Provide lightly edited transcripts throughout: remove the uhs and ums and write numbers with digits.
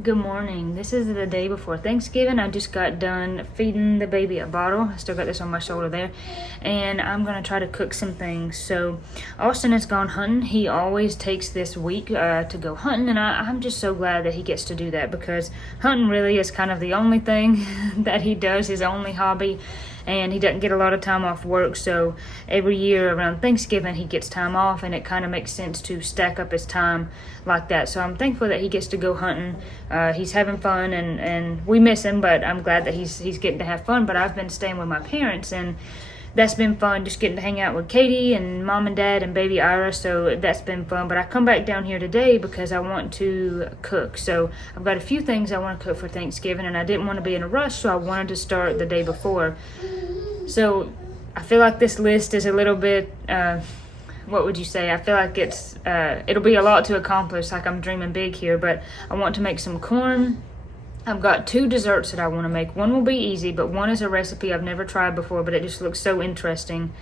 Good morning. This is the day before Thanksgiving. I just got done feeding the baby a bottle. I still got this on my shoulder there. And I'm going to try to cook some things. So Austin has gone hunting. He always takes this week to go hunting. And I'm just so glad that he gets to do that, because hunting really is kind of the only thing that he does, his only hobby. And he doesn't get a lot of time off work, so every year around Thanksgiving he gets time off, and it kind of makes sense to stack up his time like that. So I'm thankful that he gets to go hunting. He's having fun, and we miss him, but I'm glad that he's getting to have fun. But I've been staying with my parents, and that's been fun, just getting to hang out with Katie and mom and dad and baby Ira, so that's been fun. But I come back down here today because I want to cook. So I've got a few things I want to cook for Thanksgiving, and I didn't want to be in a rush, so I wanted to start the day before. So I feel like this list is a little bit, what would you say? I feel like it'll be a lot to accomplish, like I'm dreaming big here, but I want to make some corn. I've got 2 desserts that I want to make. One will be easy, but one is a recipe I've never tried before, but it just looks so interesting.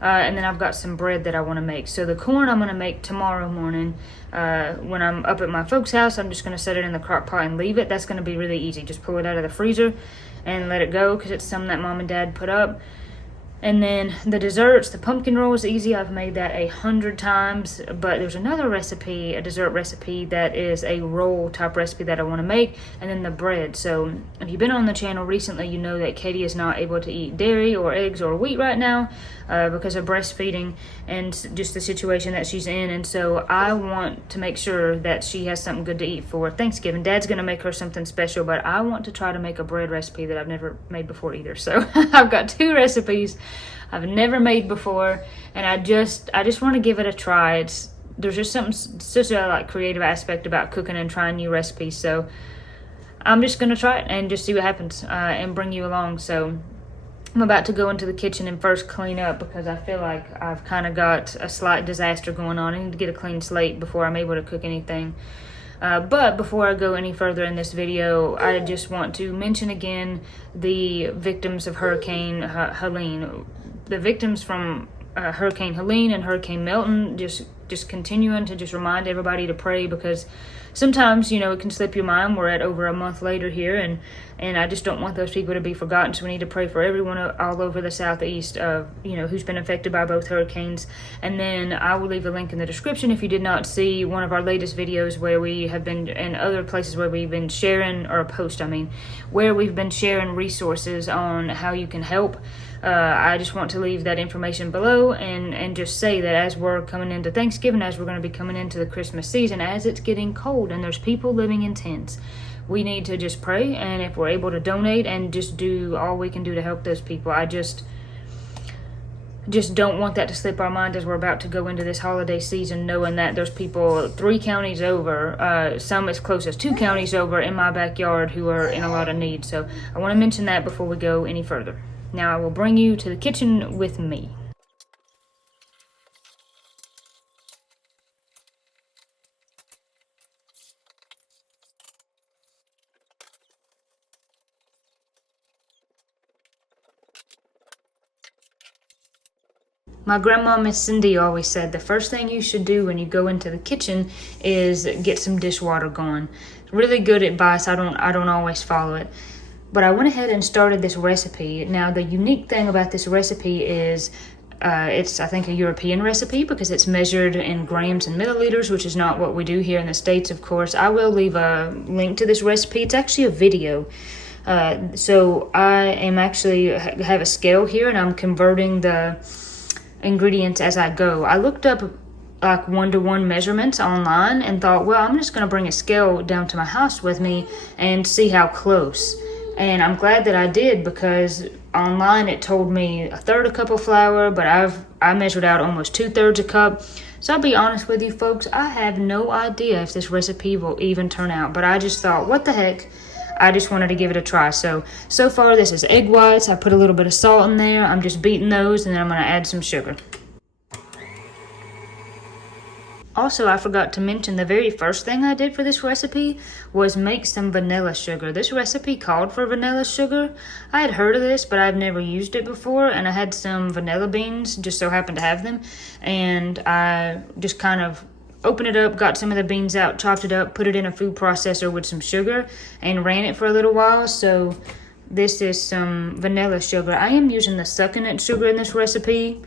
And then I've got some bread that I want to make. So the corn I'm going to make tomorrow morning. When I'm up at my folks' house, I'm just going to set it in the crock pot and leave it. That's going to be really easy. Just pull it out of the freezer and let it go, because it's something that mom and dad put up. And then the desserts, the pumpkin roll is easy. I've made that 100 times. But there's another recipe, a dessert recipe, that is a roll type recipe that I want to make. And then the bread. So if you've been on the channel recently, you know that Katie is not able to eat dairy or eggs or wheat right now because of breastfeeding and just the situation that she's in. And so I want to make sure that she has something good to eat for Thanksgiving. Dad's going to make her something special, but I want to try to make a bread recipe that I've never made before either. So I've got 2 recipes I've never made before, and I just want to give it a try. There's just such a like creative aspect about cooking and trying new recipes. So I'm just gonna try it and just see what happens and bring you along. So I'm about to go into the kitchen and first clean up, because I feel like I've kind of got a slight disaster going on. I need to get a clean slate before I'm able to cook anything. But before I go any further in this video, I just want to mention again the victims of Hurricane Helene. The victims from Hurricane Helene and Hurricane Milton, just continuing to just remind everybody to pray, because sometimes, it can slip your mind. We're at over a month later here, and I just don't want those people to be forgotten. So we need to pray for everyone all over the southeast, who's been affected by both hurricanes. And then I will leave a link in the description if you did not see one of our latest videos where we have been, and other places where we've been sharing, or a post, where we've been sharing resources on how you can help. I just want to leave that information below and just say that as we're coming into Thanksgiving, as we're going to be coming into the Christmas season, as it's getting cold and there's people living in tents, we need to just pray, and if we're able to donate and just do all we can do to help those people. I just don't want that to slip our mind as we're about to go into this holiday season, knowing that there's people 3 counties over, some as close as 2 counties over in my backyard, who are in a lot of need. So I want to mention that before we go any further. Now I will bring you to the kitchen with me. My grandma, Miss Cindy, always said the first thing you should do when you go into the kitchen is get some dishwater going. Really good advice. I don't always follow it. But I went ahead and started this recipe. Now, the unique thing about this recipe is it's, I think, a European recipe, because it's measured in grams and milliliters, which is not what we do here in the States, of course. I will leave a link to this recipe. It's actually a video. So I am actually have a scale here, and I'm converting the ingredients as I go. I looked up like 1-to-1 measurements online and thought, well, I'm just going to bring a scale down to my house with me and see how close. And I'm glad that I did, because online it told me 1/3 a cup of flour, but I measured out almost 2/3 a cup. So I'll be honest with you folks, I have no idea if this recipe will even turn out, but I just thought, what the heck? I just wanted to give it a try. So far this is egg whites. I put a little bit of salt in there. I'm just beating those, and then I'm going to add some sugar. Also, I forgot to mention, the very first thing I did for this recipe was make some vanilla sugar. This recipe called for vanilla sugar. I had heard of this, but I've never used it before, and I had some vanilla beans, just so happened to have them, and I just kind of opened it up, got some of the beans out, chopped it up, put it in a food processor with some sugar, and ran it for a little while. So this is some vanilla sugar. I am using the succulent sugar in this recipe.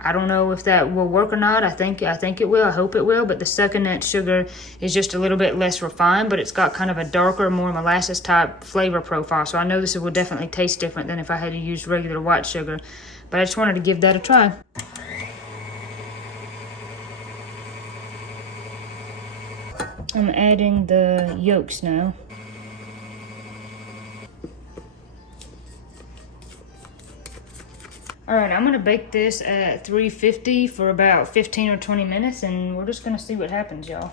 I don't know if that will work or not. I think it will. I hope it will. But the succulent sugar is just a little bit less refined, but it's got kind of a darker, more molasses type flavor profile. So I know this will definitely taste different than if I had to use regular white sugar. But I just wanted to give that a try. I'm adding the yolks now. All right, I'm gonna bake this at 350 for about 15 or 20 minutes, and we're just gonna see what happens, y'all.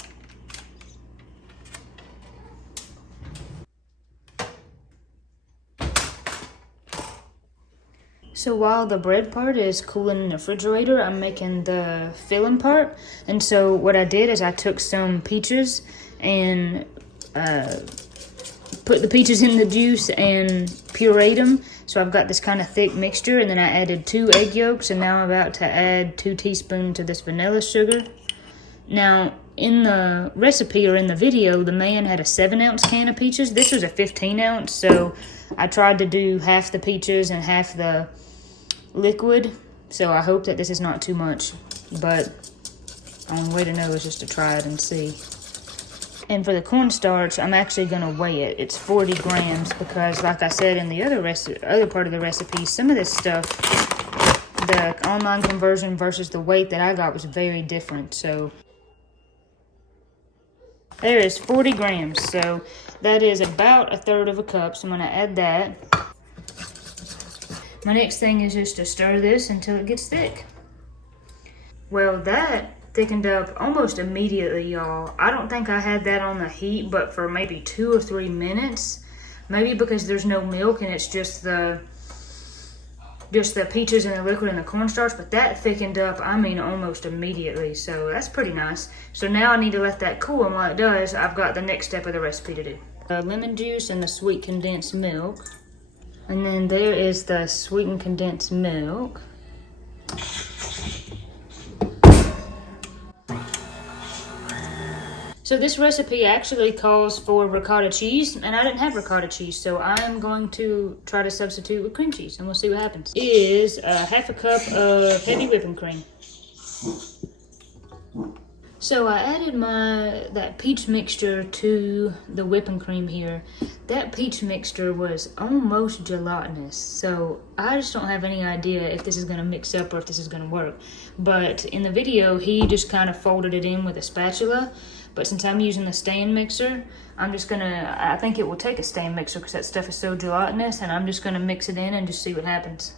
So while the bread part is cooling in the refrigerator, I'm making the filling part. And so what I did is I took some peaches and put the peaches in the juice and pureed them. So I've got this kind of thick mixture, and then I added 2 egg yolks, and now I'm about to add 2 teaspoons of this vanilla sugar. Now, in the recipe or in the video, the man had a 7-ounce can of peaches. This was a 15-ounce, so I tried to do half the peaches and half the liquid. So I hope that this is not too much, but the only way to know is just to try it and see. And for the cornstarch, I'm actually going to weigh it. It's 40 grams because, like I said in the other part of the recipe, some of this stuff, the online conversion versus the weight that I got was very different. So there is 40 grams. So that is about 1/3 of a cup. So I'm going to add that. My next thing is just to stir this until it gets thick. Well, that thickened up almost immediately, y'all. I don't think I had that on the heat, but for maybe 2 or 3 minutes. Maybe because there's no milk and it's just the peaches and the liquid and the cornstarch, but that thickened up, I mean, almost immediately. So that's pretty nice. So now I need to let that cool, and while it does, I've got the next step of the recipe to do. Lemon juice and the sweet condensed milk. And then there is the sweetened condensed milk. So this recipe actually calls for ricotta cheese, and I didn't have ricotta cheese, so I'm going to try to substitute with cream cheese, and we'll see what happens. Is half a cup of heavy whipping cream. So I added that peach mixture to the whipping cream here. That peach mixture was almost gelatinous, so I just don't have any idea if this is going to mix up or if this is going to work. But in the video, he just kind of folded it in with a spatula. But since I'm using the stand mixer, I think it will take a stand mixer because that stuff is so gelatinous, and I'm just gonna mix it in and just see what happens.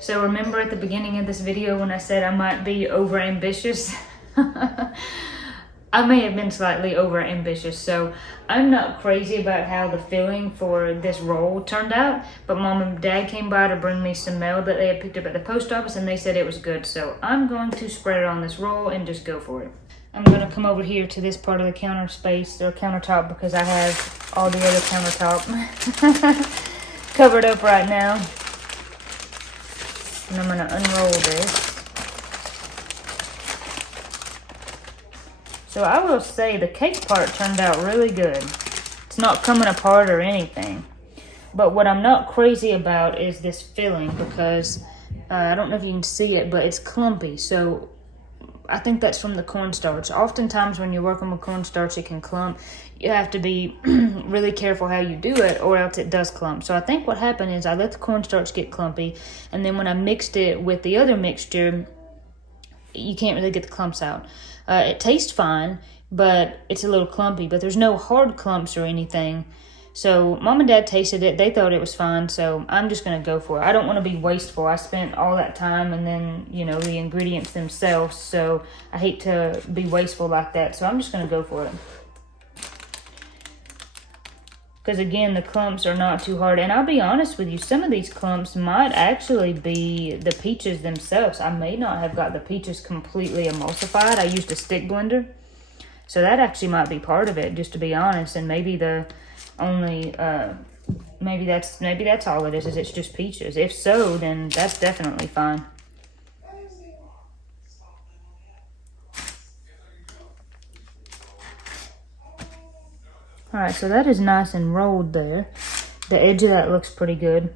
So remember at the beginning of this video when I said I might be over ambitious? I may have been slightly over ambitious, so I'm not crazy about how the filling for this roll turned out, but Mom and Dad came by to bring me some mail that they had picked up at the post office, and they said it was good, so I'm going to spread it on this roll and just go for it. I'm going to come over here to this part of the countertop because I have all the other countertop covered up right now. And I'm going to unroll this. So I will say the cake part turned out really good. It's not coming apart or anything. But what I'm not crazy about is this filling because I don't know if you can see it, but it's clumpy. So I think that's from the cornstarch. Oftentimes when you're working with cornstarch, it can clump. You have to be really careful how you do it or else it does clump. So I think what happened is I let the cornstarch get clumpy, and then when I mixed it with the other mixture, you can't really get the clumps out. It tastes fine, but it's a little clumpy, but there's no hard clumps or anything. So Mom and Dad tasted it. They thought it was fine, so I'm just going to go for it. I don't want to be wasteful. I spent all that time and then, the ingredients themselves, so I hate to be wasteful like that. So I'm just going to go for it. Because, again, the clumps are not too hard. And I'll be honest with you, some of these clumps might actually be the peaches themselves. I may not have got the peaches completely emulsified. I used a stick blender. So that actually might be part of it, just to be honest. And maybe maybe that's all it is it's just peaches. If so, then that's definitely fine. All right, so that is nice and rolled there. The edge of that looks pretty good.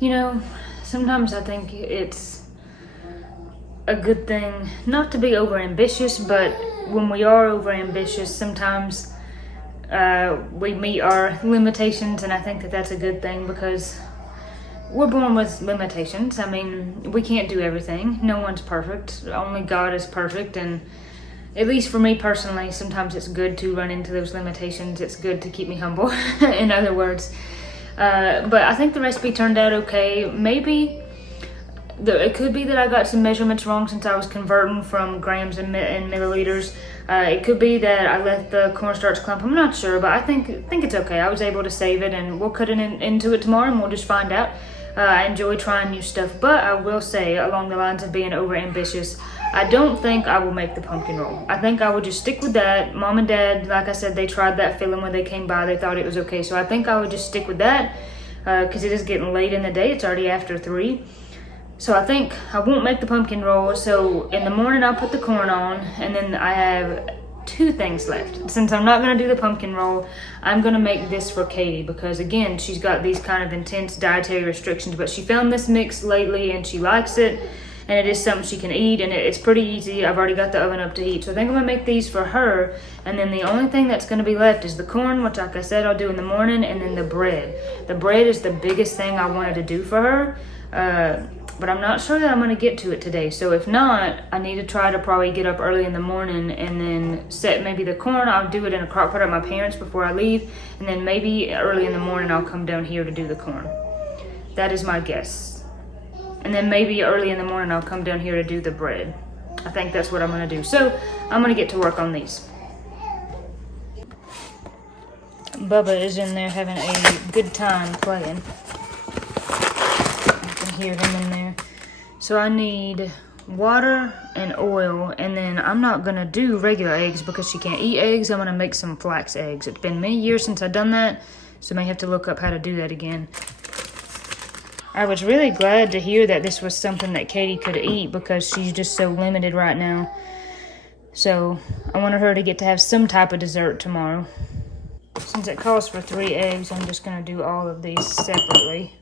You know, sometimes I think it's a good thing not to be over-ambitious, but when we are over-ambitious, sometimes we meet our limitations, and I think that that's a good thing because we're born with limitations. I mean, we can't do everything. No one's perfect. Only God is perfect, and at least for me personally, sometimes it's good to run into those limitations. It's good to keep me humble, in other words. But I think the recipe turned out okay. Maybe it could be that I got some measurements wrong since I was converting from grams and milliliters. It could be that I let the cornstarch clump. I'm not sure, but I think it's okay. I was able to save it, and we'll cut it into it tomorrow, and we'll just find out. I enjoy trying new stuff, but I will say, along the lines of being over-ambitious, I don't think I will make the pumpkin roll. I think I will just stick with that. Mom and Dad, like I said, they tried that filling when they came by. They thought it was okay, so I think I would just stick with that because it is getting late in the day. It's already after 3. So I think I won't make the pumpkin roll. So in the morning I'll put the corn on, and then I have 2 things left. Since I'm not going to do the pumpkin roll, I'm going to make this for Katie because, again, she's got these kind of intense dietary restrictions, but she found this mix lately and she likes it, and it is something she can eat, and it's pretty easy. I've already got the oven up to heat, so I think I'm going to make these for her, and then the only thing that's going to be left is the corn, which, like I said, I'll do in the morning, and then the bread. The bread is the biggest thing I wanted to do for her, but I'm not sure that I'm going to get to it today. So if not, I need to try to probably get up early in the morning and then set maybe the corn. I'll do it in a crock pot at my parents' before I leave. And then maybe early in the morning, I'll come down here to do the corn. That is my guess. And then maybe early in the morning, I'll come down here to do the bread. I think that's what I'm going to do. So I'm going to get to work on these. Bubba is in there having a good time playing. Hear him in there. So I need water and oil, and then I'm not gonna do regular eggs because she can't eat eggs. I'm gonna make some flax eggs. It's been many years since I've done that, so I may have to look up how to do that again. I was really glad to hear that this was something that Katie could eat because she's just so limited right now. So I wanted her to get to have some type of dessert tomorrow. Since it calls for 3 eggs, I'm just gonna do all of these separately.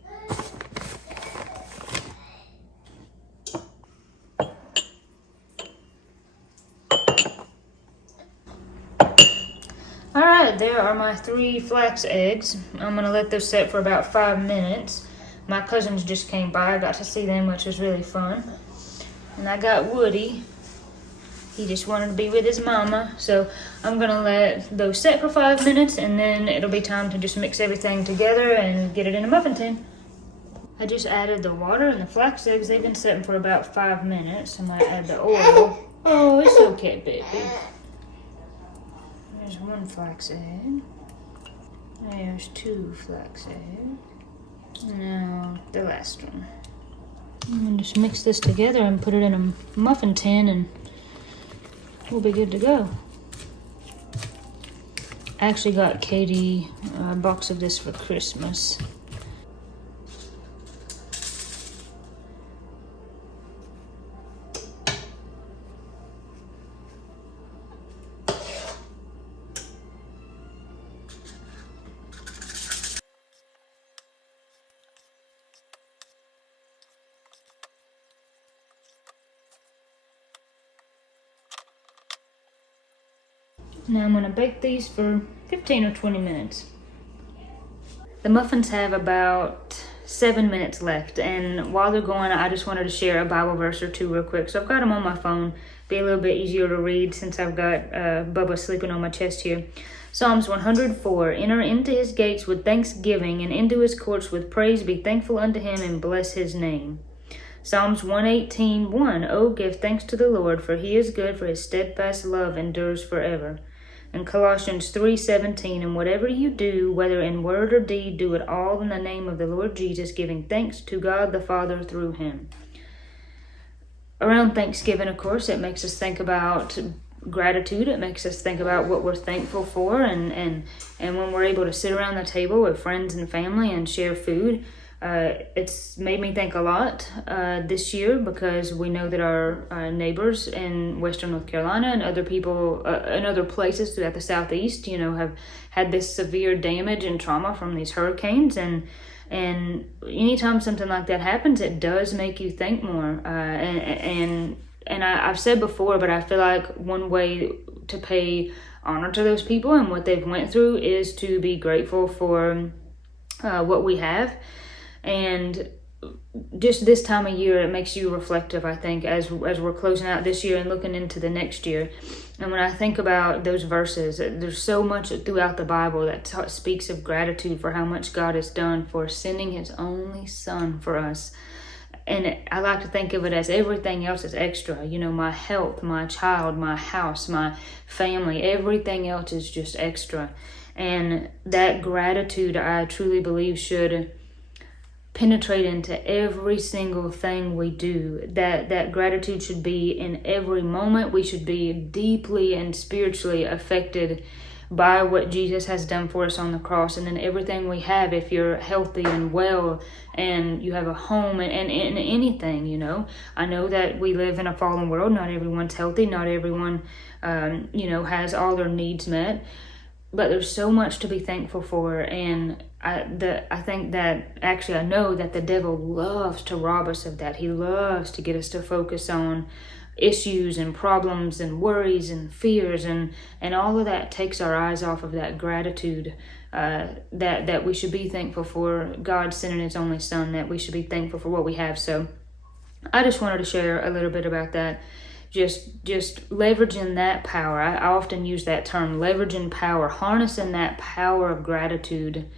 Alright, there are my 3 flax eggs. I'm going to let those set for about 5 minutes. My cousins just came by. I got to see them, which was really fun. And I got Woody. He just wanted to be with his mama. So I'm going to let those set for 5 minutes, and then it'll be time to just mix everything together and get it in a muffin tin. I just added the water and the flax eggs. They've been setting for about 5 minutes. I might add the oil. Oh, it's okay, baby. There's 1 flax egg. There's 2 flax eggs. Now the last one. And just mix this together and put it in a muffin tin, and we'll be good to go. I actually got Katie a box of this for Christmas. Now I'm going to bake these for 15 or 20 minutes. The muffins have about 7 minutes left, and while they're going, I just wanted to share a Bible verse or 2 real quick. So I've got them on my phone. Be a little bit easier to read since I've got Bubba sleeping on my chest here. Psalms 104, enter into his gates with thanksgiving and into his courts with praise. Be thankful unto him and bless his name. Psalms 118:1, oh, give thanks to the Lord, for he is good, for his steadfast love endures forever. And Colossians 3:17, and whatever you do, whether in word or deed, do it all in the name of the Lord Jesus, giving thanks to God the Father through him. Around Thanksgiving, of course, it makes us think about gratitude. It makes us think about what we're thankful for, and when we're able to sit around the table with friends and family and share food, It's made me think a lot this year, because we know that our neighbors in Western North Carolina and other people in other places throughout the Southeast, have had this severe damage and trauma from these hurricanes. And anytime something like that happens, it does make you think more. And I've said before, but I feel like one way to pay honor to those people and what they've went through is to be grateful for what we have. And just this time of year, it makes you reflective, I think, as we're closing out this year and looking into the next year. And when I think about those verses, there's so much throughout the Bible that speaks of gratitude for how much God has done for sending his only son for us. And I like to think of it as everything else is extra. My health, my child, my house, my family, everything else is just extra. And that gratitude, I truly believe, should penetrate into every single thing we do. That gratitude should be in every moment. We should be deeply and spiritually affected by what Jesus has done for us on the cross. And then everything we have, if you're healthy and well and you have a home and anything, I know that we live in a fallen world. Not everyone's healthy. Not everyone, has all their needs met. But there's so much to be thankful for. And I know that the devil loves to rob us of that. He loves to get us to focus on issues and problems and worries and fears, and all of that takes our eyes off of that gratitude that we should be thankful for God sending his only son, that we should be thankful for what we have. So I just wanted to share a little bit about that. Just leveraging that power. I often use that term, leveraging power, harnessing that power of gratitude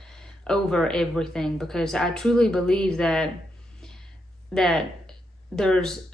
over everything, because I truly believe that there's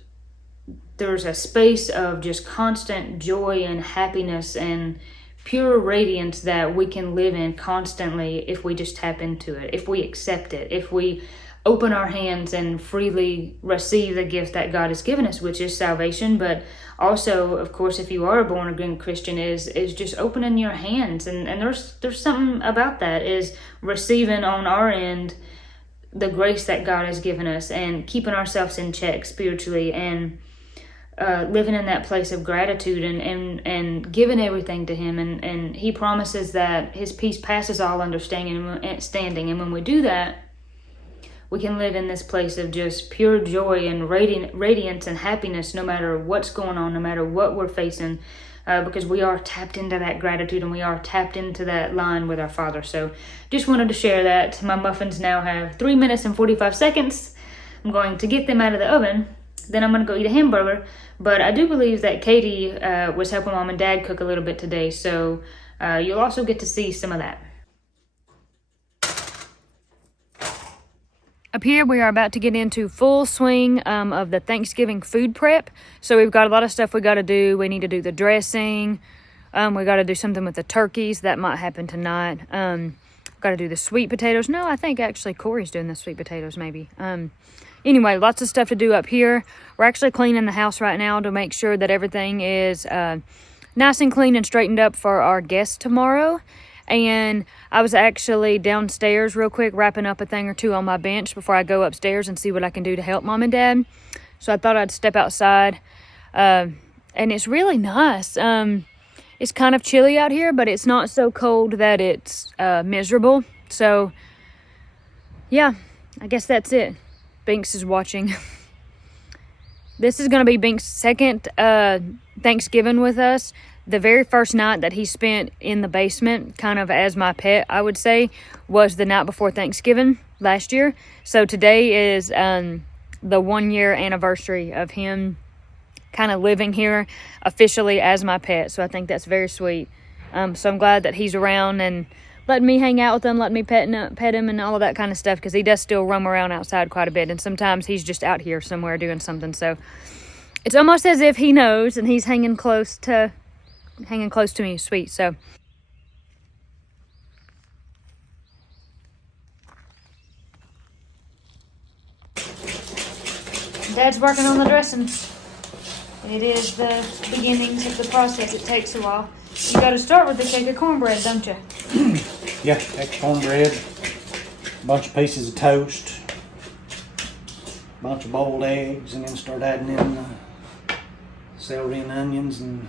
a space of just constant joy and happiness and pure radiance that we can live in constantly if we just tap into it, if we accept it, if we open our hands and freely receive the gift that God has given us, which is salvation. But also, of course, if you are a born again Christian, is just opening your hands. And there's something about that, is receiving on our end the grace that God has given us and keeping ourselves in check spiritually, and living in that place of gratitude and giving everything to him. And he promises that his peace passes all understanding. And when we do that, we can live in this place of just pure joy and radiance and happiness, no matter what's going on, no matter what we're facing, because we are tapped into that gratitude and we are tapped into that line with our Father. So just wanted to share that. My muffins now have 3 minutes and 45 seconds. I'm going to get them out of the oven. Then I'm going to go eat a hamburger. But I do believe that Katie was helping Mom and Dad cook a little bit today. So you'll also get to see some of that. Up here, we are about to get into full swing of the Thanksgiving food prep. So we've got a lot of stuff we got to do. We need to do the dressing. We got to do something with the turkeys. That might happen tonight. Got to do the sweet potatoes. No, I think actually Corey's doing the sweet potatoes maybe. Anyway, lots of stuff to do up here. We're actually cleaning the house right now to make sure that everything is nice and clean and straightened up for our guests tomorrow. And I was actually downstairs real quick wrapping up a thing or two on my bench before I go upstairs and see what I can do to help Mom and Dad. So I thought I'd step outside. And it's really nice. It's kind of chilly out here, but it's not so cold that it's miserable. So, yeah, I guess that's it. Binks is watching. This is going to be Binks' second Thanksgiving with us. The very first night that he spent in the basement, kind of as my pet, I would say, was the night before Thanksgiving last year. So today is the 1 year anniversary of him kind of living here officially as my pet. So I think that's very sweet. So I'm glad that he's around and letting me hang out with him, letting me pet him and all of that kind of stuff, because he does still roam around outside quite a bit. And sometimes he's just out here somewhere doing something. So it's almost as if he knows and he's hanging close to me. Sweet. So Dad's working on the dressing. It is the beginnings of the process. It takes a while. You got to start with the cake of cornbread, don't you? Yeah, cake of cornbread, a bunch of pieces of toast, bunch of boiled eggs, and then start adding in celery and onions and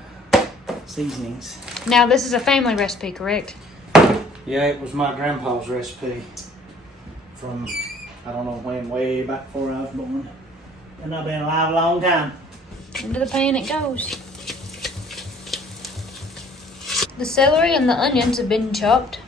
seasonings. Now, this is a family recipe, correct? Yeah, it was my grandpa's recipe from, I don't know when, way back before I was born. And I've been alive a long time. Into the pan it goes. The celery and the onions have been chopped.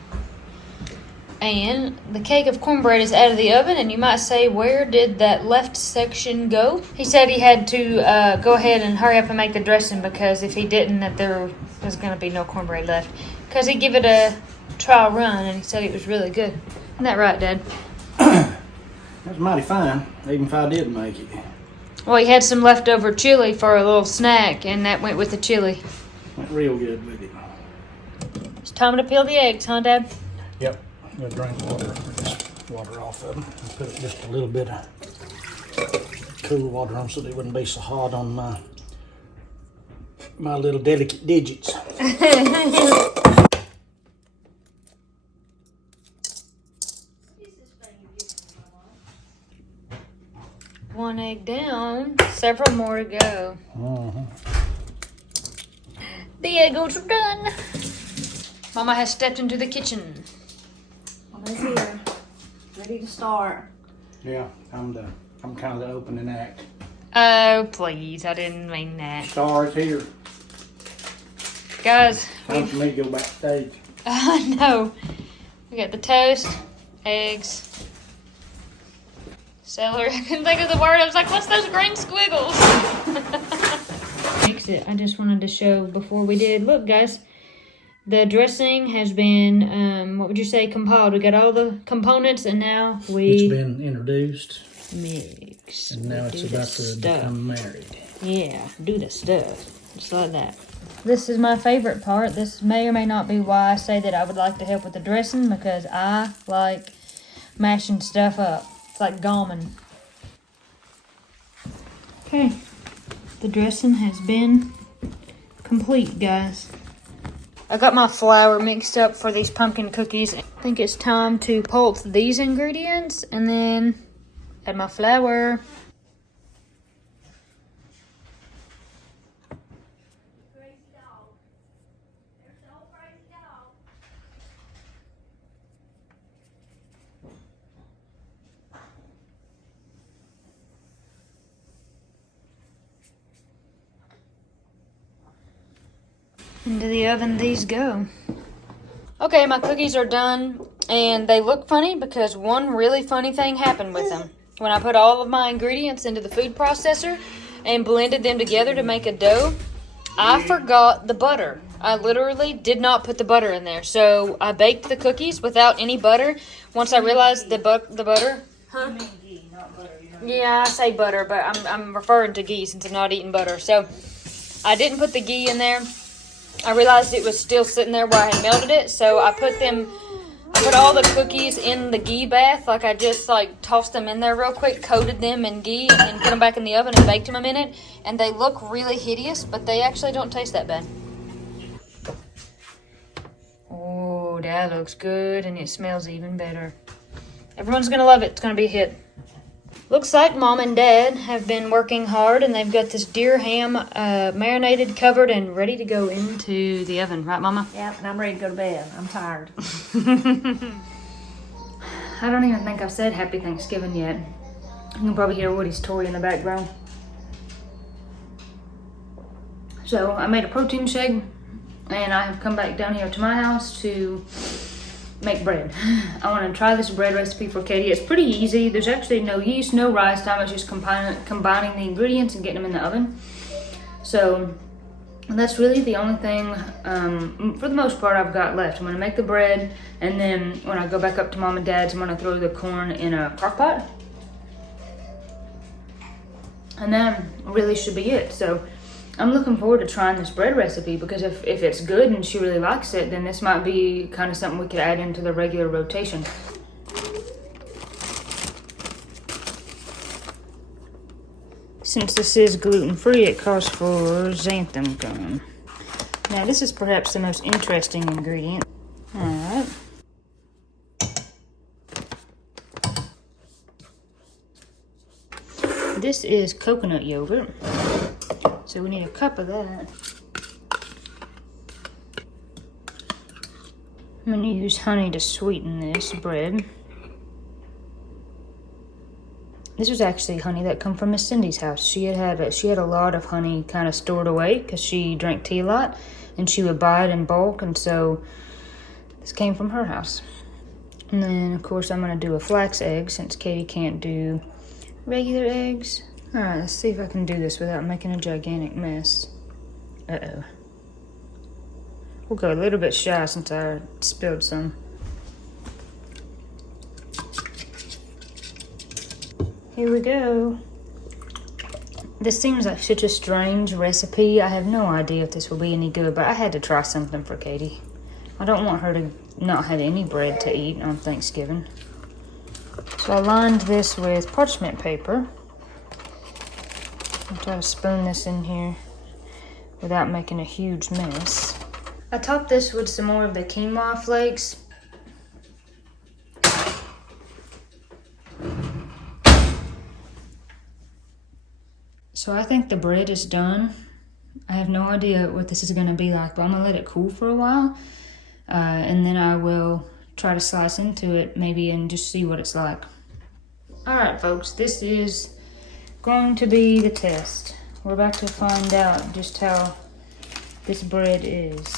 And the cake of cornbread is out of the oven, and you might say, where did that left section go? He said he had to go ahead and hurry up and make the dressing, because if he didn't, that there was going to be no cornbread left. Because he gave it a trial run, and he said it was really good. Isn't that right, Dad? That's mighty fine, even if I did make it. Well, he had some leftover chili for a little snack, and that went with the chili. Went real good with it. It's time to peel the eggs, huh, Dad? Yep. I'm gonna drink water, just water off of them. And put just a little bit of cool water on so they wouldn't be so hard on my little delicate digits. One egg down, several more to go. The egg yolks are done. Mama has stepped into the kitchen. Mama's here, ready to start. Yeah, I'm kind of the opening act. Oh, please, I didn't mean that. Star's here. Guys, Time for me to go backstage. I know. We got the toast, eggs, celery. I couldn't think of the word. I was like, what's those green squiggles? Mix it. I just wanted to show before we did. Look, guys, the dressing has been, what would you say, compiled. We got all the components, and now It's been introduced. Mix. And now it's about to become married. Yeah, do the stuff. Just like that. This is my favorite part. This may or may not be why I say that I would like to help with the dressing, because I like mashing stuff up. It's like gammon. Okay. The dressing has been complete, guys. I got my flour mixed up for these pumpkin cookies. I think it's time to pulse these ingredients and then add my flour. Into the oven these go. Okay, my cookies are done, and they look funny because one really funny thing happened with them. When I put all of my ingredients into the food processor and blended them together to make a dough, I forgot the butter. I literally did not put the butter in there. So I baked the cookies without any butter. Once I realized the butter. Huh? Yeah, I say butter, but I'm referring to ghee since I'm not eating butter. So I didn't put the ghee in there. I realized it was still sitting there where I had melted it, so I put all the cookies in the ghee bath. Like, I just tossed them in there real quick, coated them in ghee, and put them back in the oven and baked them a minute. And they look really hideous, but they actually don't taste that bad. Oh, that looks good, and it smells even better. Everyone's gonna love it. It's gonna be a hit. Looks like Mom and Dad have been working hard, and they've got this deer ham marinated, covered, and ready to go into the oven. Right, Mama? Yep, and I'm ready to go to bed. I'm tired. I don't even think I've said Happy Thanksgiving yet. You can probably hear Woody's toy in the background. So I made a protein shake, and I have come back down here to my house to make bread. I want to try this bread recipe for Katie. It's pretty easy. There's actually no yeast, no rise time. It's just combining the ingredients and getting them in the oven. So that's really the only thing, for the most part, I've got left. I'm going to make the bread, and then when I go back up to Mom and Dad's, I'm going to throw the corn in a crock pot. And that really should be it. So I'm looking forward to trying this bread recipe, because if it's good and she really likes it, then this might be kind of something we could add into the regular rotation. Since this is gluten-free, it calls for xanthan gum. Now, this is perhaps the most interesting ingredient. All right. this is coconut yogurt. So we need a cup of that. I'm gonna use honey to sweeten this bread. This was actually honey that come from Miss Cindy's house. She had a lot of honey kind of stored away because she drank tea a lot, and she would buy it in bulk, and so this came from her house. And then of course I'm gonna do a flax egg since Katie can't do regular eggs. All right, let's see if I can do this without making a gigantic mess. Uh-oh. We'll go a little bit shy since I spilled some. Here we go. This seems like such a strange recipe. I have no idea if this will be any good, but I had to try something for Katie. I don't want her to not have any bread to eat on Thanksgiving. So I lined this with parchment paper. I'll try to spoon this in here without making a huge mess. I topped this with some more of the quinoa flakes. So I think the bread is done. I have no idea what this is gonna be like, but I'm gonna let it cool for a while. And then I will try to slice into it maybe and just see what it's like. All right, folks, this is going to be the test. We're about to find out just how this bread is.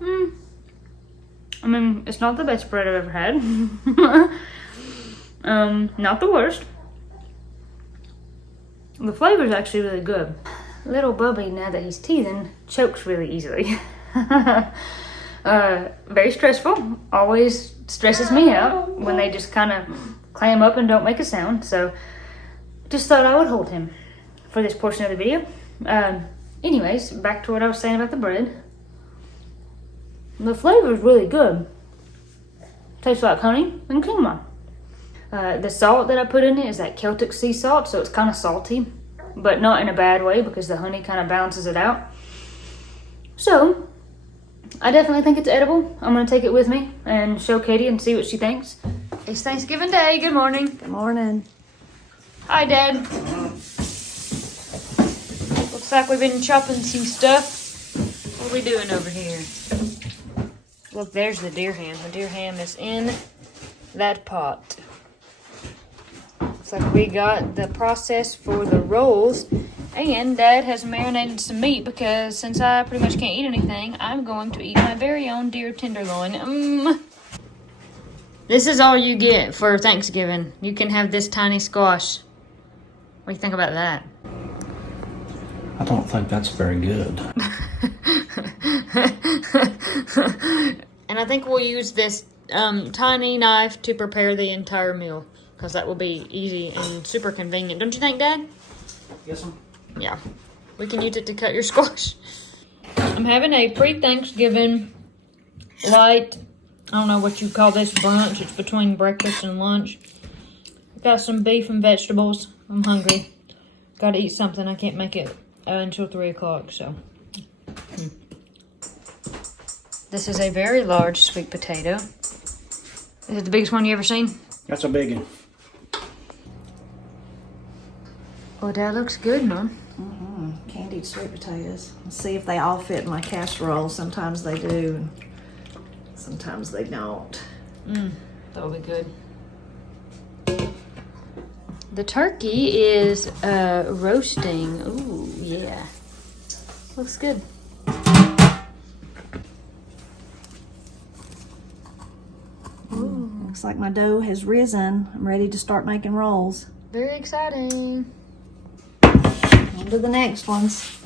I mean, it's not the best bread I've ever had. Not the worst. The flavor is actually really good. Little Bubby, now that he's teething, chokes really easily. Very stressful. Always stresses me out when they just kind of clam up and don't make a sound. So just thought I would hold him for this portion of the video. Anyways, back to what I was saying about the bread. The flavor is really good. Tastes like honey and quinoa. The salt that I put in it is that Celtic sea salt, so it's kind of salty, but not in a bad way because the honey kind of balances it out. So, I definitely think it's edible. I'm going to take it with me and show Katie and see what she thinks. It's Thanksgiving Day. Good morning. Good morning. Hi, Dad. Looks like we've been chopping some stuff. What are we doing over here? Look, there's the deer ham. The deer ham is in that pot. Looks like we got the process for the rolls. And Dad has marinated some meat because since I pretty much can't eat anything, I'm going to eat my very own deer tenderloin. This is all you get for Thanksgiving. You can have this tiny squash. What do you think about that? I don't think that's very good. And I think we'll use this tiny knife to prepare the entire meal because that will be easy and super convenient. Don't you think, Dad? Yes, ma'am. Yeah. We can use it to cut your squash. I'm having a pre-Thanksgiving light, I don't know what you call this, brunch. It's between breakfast and lunch. Got some beef and vegetables. I'm hungry. Got to eat something. I can't make it until 3 o'clock, so. This is a very large sweet potato. Is it the biggest one you ever seen? That's a big one. Well, that looks good, Mom. Candied sweet potatoes. Let's see if they all fit in my casserole. Sometimes they do, and sometimes they don't. That'll be good. The turkey is roasting. Ooh, yeah. Looks good. Ooh, looks like my dough has risen. I'm ready to start making rolls. Very exciting. On to the next ones.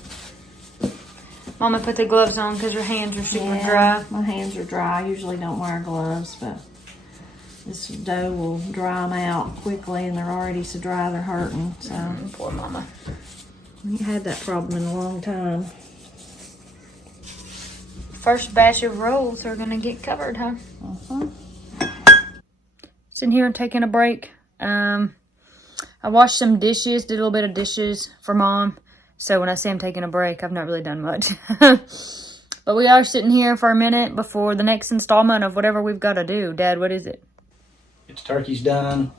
Mama put the gloves on because her hands are super dry. My hands are dry. I usually don't wear gloves, but this dough will dry them out quickly, and they're already so dry they're hurting. So Poor Mama. we ain't had that problem in a long time. First batch of rolls are gonna get covered, huh? Uh-huh. Sitting here and taking a break. I washed some dishes, did a little bit of dishes for Mom. So when I say I'm taking a break, I've not really done much. But we are sitting here for a minute before the next installment of whatever we've got to do. Dad, what is it? Get the turkeys done.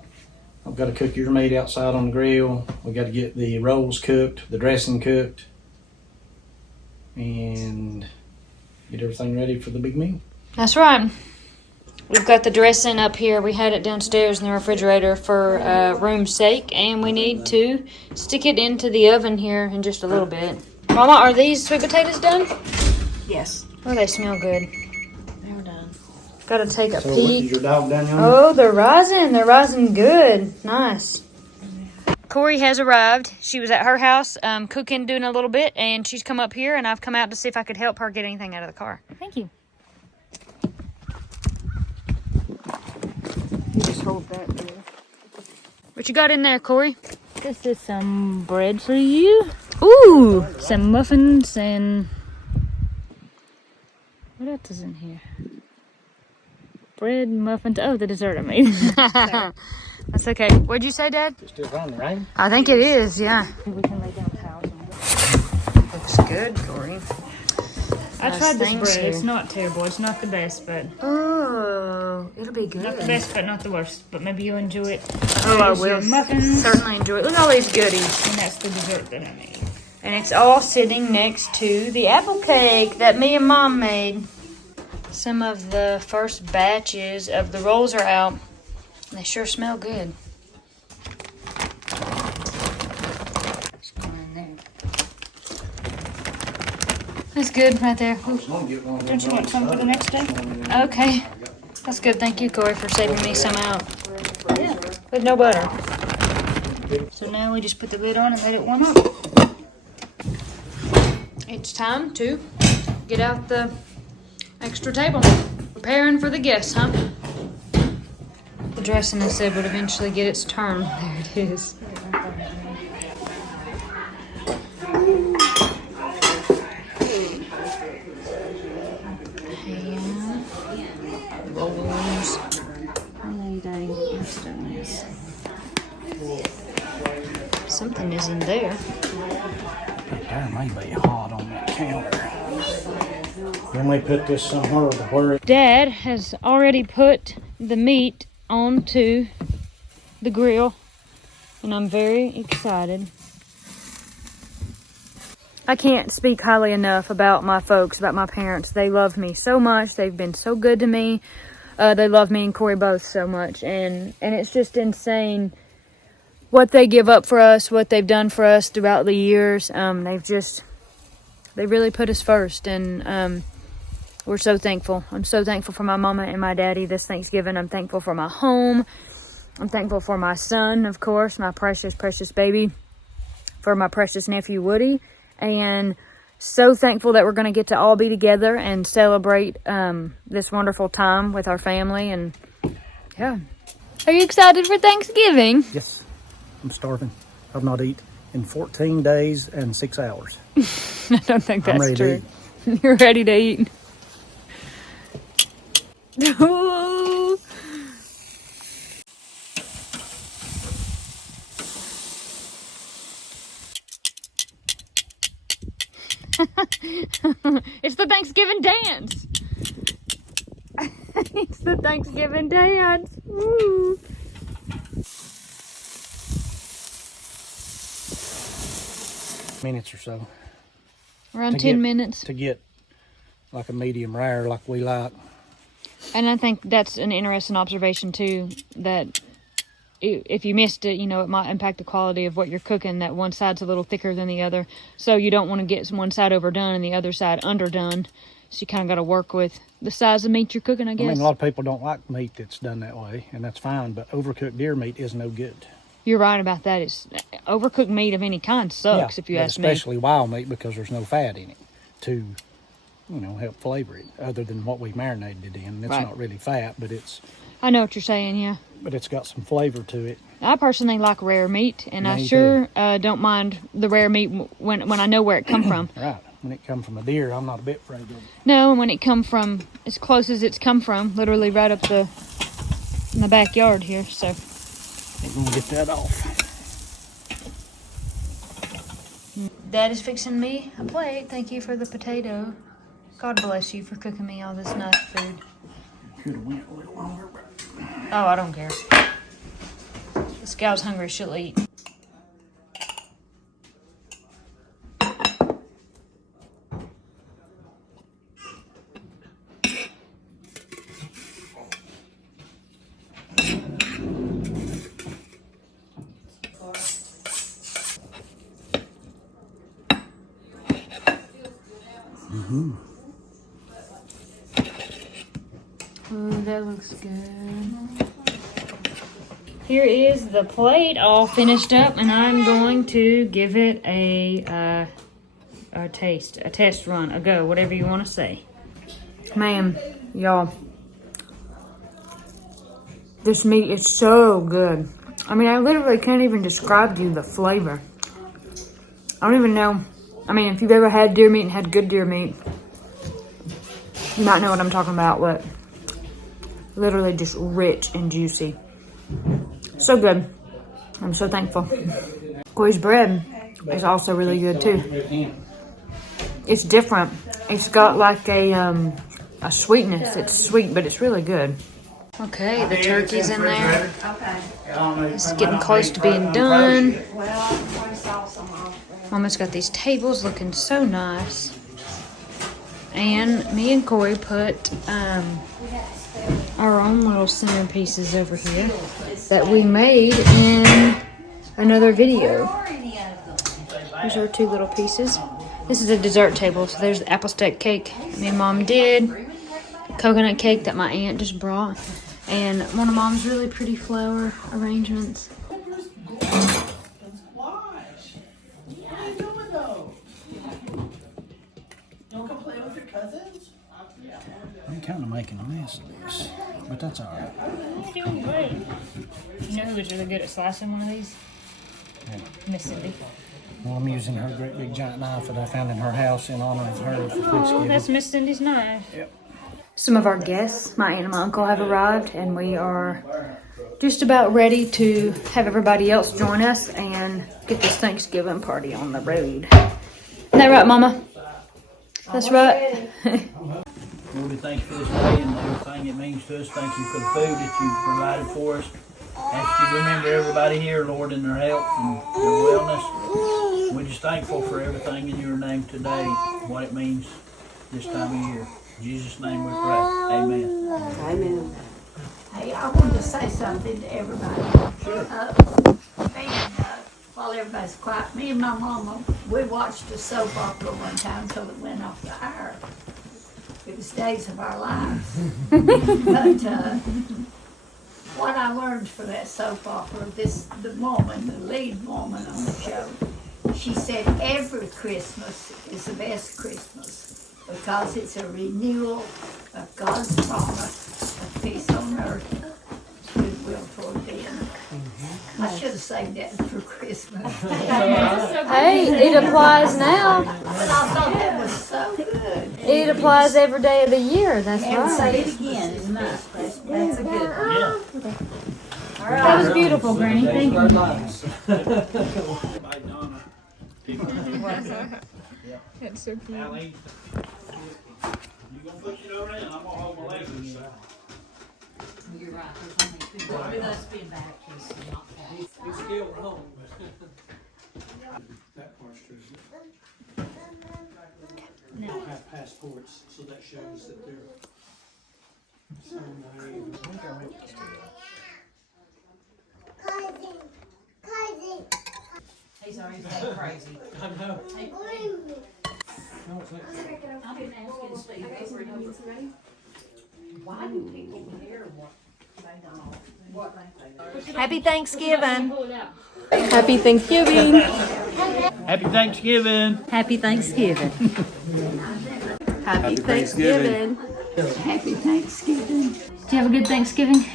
I've got to cook your meat outside on the grill. We got to get the rolls cooked, the dressing cooked, and get everything ready for the big meal. That's right. We've got the dressing up here. We had it downstairs in the refrigerator for room's sake, and we need to stick it into the oven here in just a little bit. Mama, are these sweet potatoes done? Yes, Oh, they smell good. they're done. Gotta take a So, peek. is your dog down yonder? Oh, they're rising. They're rising good. Nice. Corey has arrived. She was at her house cooking, doing a little bit, and she's come up here, and I've come out to see if I could help her get anything out of the car. Thank you. You just hold that there. What you got in there, Corey? This is some bread for you. Ooh, some muffins and... what else is in here? Bread, muffins. Oh, the dessert I made. That's okay. What'd you say, Dad? It's still running, right? I think it is, yeah. We can lay down towels on it. Looks good, Corey. I tried this bread. It's not terrible. It's not the best, but... oh, it'll be good. Not the best, but not the worst. But maybe you'll enjoy it. Oh, I will muffins. Certainly enjoy it. Look at all these goodies. And that's the dessert that I made. And it's all sitting next to the apple cake that me and Mom made. Some of the first batches of the rolls are out. They sure smell good. Just go in there. That's good right there. Ooh. Don't you want some for the next day? Okay. That's good. Thank you, Corey, for saving me some out. Yeah, with no butter. So now we just put the lid on and let it warm up. It's time to get out the extra table. Preparing for the guests, huh? The dressing, I said, would eventually get its turn. There it is. Ham. Rolls. Something is in there. That may be hot on that counter. Then we put this somewhere to where it... Dad has already put the meat onto the grill, and I'm very excited. I can't speak highly enough about my folks, about my parents. They love me so much. They've been so good to me. They love me and Corey both so much, and it's just insane what they give up for us, what they've done for us throughout the years. They really put us first, and we're so thankful. I'm so thankful for my mama and my daddy this Thanksgiving. I'm thankful for my home. I'm thankful for my son, of course, my precious, precious baby, for my precious nephew, Woody, and so thankful that we're going to get to all be together and celebrate this wonderful time with our family, and yeah. Are you excited for Thanksgiving? Yes, I'm starving. I've not eaten in 14 days and 6 hours. I don't think that's ready true. You're ready to eat. Ooh. It's the Thanksgiving dance. It's the Thanksgiving dance. Woo. Minutes or so. Around 10 minutes. To get like a medium rare like we like. And I think that's an interesting observation too, that if you missed it, you know, it might impact the quality of what you're cooking, that one side's a little thicker than the other. So you don't want to get one side overdone and the other side underdone. So you kind of got to work with the size of meat you're cooking, I guess. I mean, a lot of people don't like meat that's done that way, and that's fine, but overcooked deer meat is no good. You're right about that. It's overcooked meat of any kind sucks, if you ask me. Especially wild meat, because there's no fat in it to, you know, help flavor it, other than what we marinated it in. It's not really fat, but it's... I know what you're saying, yeah. But it's got some flavor to it. I personally like rare meat, and I sure don't mind the rare meat when I know where it come from. Right. When it comes from a deer, I'm not a bit afraid of it. No, and when it come from as close as it's come from, literally right up in the backyard here, so. I'm gonna get that off. Dad is fixing me a plate. Thank you for the potato. God bless you for cooking me all this nice food. Could have went a little longer, but Oh, I don't care. This gal's hungry, she'll eat. Ooh, that looks good. Here is the plate all finished up, and I'm going to give it a test run, a go, whatever you want to say. Man, y'all, this meat is so good. I mean, I literally can't even describe to you the flavor. I don't even know. I mean, if you've ever had deer meat and had good deer meat, you might know what I'm talking about, but literally just rich and juicy. So good. I'm so thankful. Corey's bread is also really good too. It's different. It's got like a sweetness. It's sweet, but it's really good. Okay, the turkey's in there. Okay. It's getting close to being done. Well, I saw some off. Mama's got these tables looking so nice. And me and Corey put our own little centerpieces over here that we made in another video. Here's our two little pieces. This is a dessert table, so there's the apple steak cake me and Mom did, coconut cake that my aunt just brought, and one of Mom's really pretty flower arrangements. I'm kind of making a mess of this, but that's all right. It's doing great. You know who was really good at slicing one of these? Miss Cindy. Well, I'm using her great big giant knife that I found in her house in honor of her for Oh, Thanksgiving. that's Miss Cindy's knife. Yep. Some of our guests, my aunt and my uncle, have arrived, and we are just about ready to have everybody else join us and get this Thanksgiving party on the road. Isn't that right, Mama? That's right. Lord, we thank you for this day and everything it means to us. Thank you for the food that you've provided for us. Ask you to remember everybody here, Lord, in their health and their wellness. We're just thankful for everything in your name today, what it means this time of year. In Jesus' name we pray. Amen. Amen. Hey, I wanted to say something to everybody. Sure. While everybody's quiet, me and my mama, we watched a soap opera one time until it went off the air. It was Days of Our Lives. But what I learned from that soap opera, the lead woman on the show, she said every Christmas is the best Christmas because it's a renewal of God's promise of peace on earth, goodwill toward men. I should have saved that for Christmas. Hey, it applies now. But I thought that was so good. It applies every day of the year. That's And right. say it again, it's nice. That's a good one. Yeah. That was beautiful, Granny. Thank you. That's so cute. You gonna push it over there and I'm gonna hold my legs this side. You're right, there's only two. With us being back, it's not bad. We still were home. That part's true. They don't have passports, so that shows that they're so naive. He's already that crazy. I know. Hey, No, it's not. I've been asking Steve over and over. Why do people care what they don't? Happy Thanksgiving. Happy Thanksgiving. Happy Thanksgiving. Happy Thanksgiving. Happy Thanksgiving. Happy Thanksgiving. Did you have a good Thanksgiving?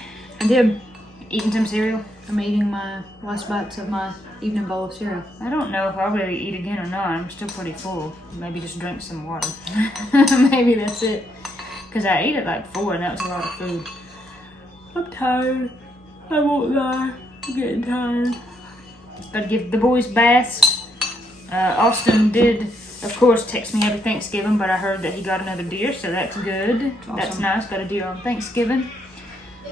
I did. Eating some cereal. I'm eating my last bites of my evening bowl of cereal. I don't know if I'll really eat again or not. I'm still pretty full. Maybe just drink some water. Maybe that's it. Because I ate at like 4 and that was a lot of food. I'm tired. I won't lie. I'm getting tired. Gotta give the boys baths. Austin did, of course, text me happy Thanksgiving, but I heard that he got another deer, so that's good. That's nice. Got a deer on Thanksgiving.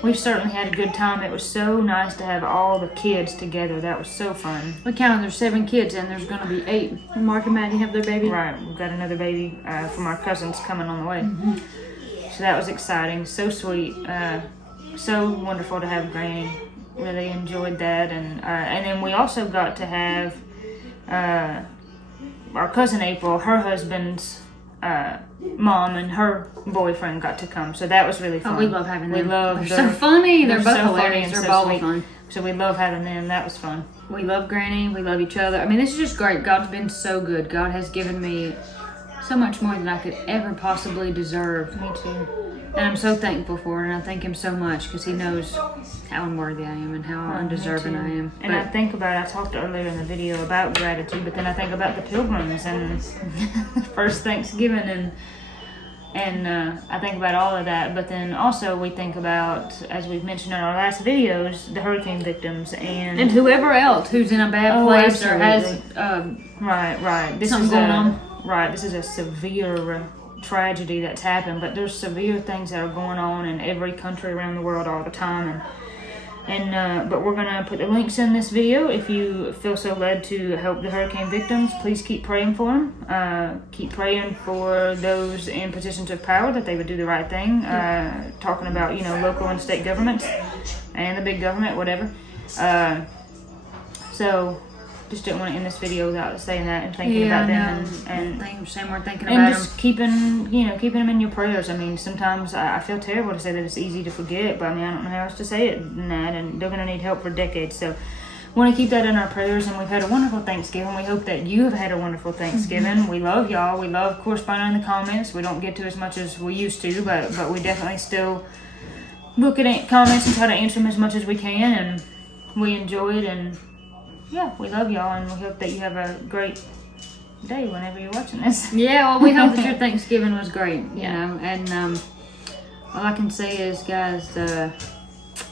we've certainly had a good time. It was so nice to have all the kids together. That was so fun. We counted there's 7 kids and there's gonna be 8. And Mark and Maddie have their baby. Right, we've got another baby from our cousins coming on the way. So that was exciting, so sweet, so wonderful to have Granny. Really enjoyed that, and then we also got to have our cousin April, her husband's mom and her boyfriend got to come, so that was really fun. Oh, we love having them. We love They're so funny. They're both so funny hilarious. and They're so both sweet. fun. So we love having them. That was fun. We love Granny. We love each other. I mean, this is just great. God's been so good. God has given me so much more than I could ever possibly deserve. Me too. And I'm so thankful for it, and I thank him so much because he knows how unworthy I am and how undeserving I am. And I think about, I talked earlier in the video about gratitude, but then I think about the pilgrims and first Thanksgiving and I think about all of that, but then also we think about, as we've mentioned in our last videos, the hurricane victims and whoever else who's in a bad place or has right. This something is going on. Right, this is a severe tragedy that's happened, but there's severe things that are going on in every country around the world all the time, but we're gonna put the links in this video. If you feel so led to help the hurricane victims, please keep praying for them. Keep praying for those in positions of power that they would do the right thing. Talking about local and state governments and the big government, whatever. So just didn't want to end this video without saying that and thinking about them and same we're thinking and about just keeping them in your prayers. I mean, sometimes I feel terrible to say that it's easy to forget, but I mean, I don't know how else to say it than that, and they're going to need help for decades. So want to keep that in our prayers, and we've had a wonderful Thanksgiving. We hope that you have had a wonderful Thanksgiving. We love y'all. We love corresponding in the comments. We don't get to as much as we used to, but we definitely still look at comments and try to answer them as much as we can, and we enjoy it, and yeah, we love y'all, and we hope that you have a great day whenever you're watching this. Yeah, well, we hope that your Thanksgiving was great, you know, and all I can say is, guys,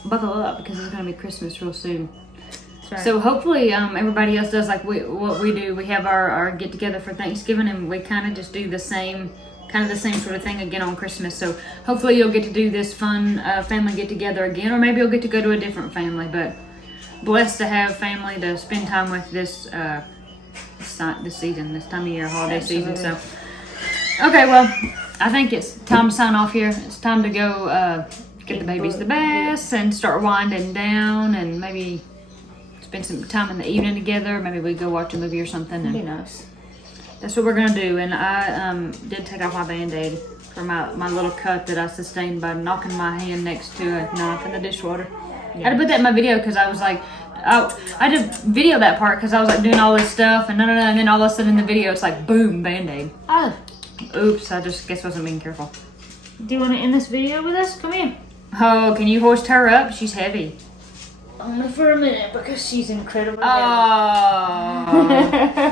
buckle up because it's going to be Christmas real soon. That's right. So hopefully everybody else does like what we do. We have our get-together for Thanksgiving, and we kind of just do the same sort of thing again on Christmas. So hopefully you'll get to do this fun family get-together again, or maybe you'll get to go to a different family, but blessed to have family to spend time with this season, this time of year, holiday season. So, okay, well, I think it's time to sign off here. It's time to go get the babies the baths and start winding down, and maybe spend some time in the evening together. Maybe we go watch a movie or something. That'd be nice. That's what we're gonna do. And I did take off my Band-Aid for my little cut that I sustained by knocking my hand next to a knife in the dishwater. I had to put that in my video because I was like, I had to video that part because I was like doing all this stuff and and then all of a sudden in the video it's like boom, Band-Aid. Oh, Oops, I just guess wasn't being careful. do you want to end this video with us? Come here. Oh, can you hoist her up? She's heavy. Only for a minute because she's incredibly Oh.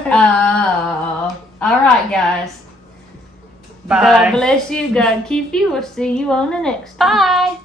Oh. All right, guys. Bye. God bless you. God keep you. We'll see you on the next one. Bye.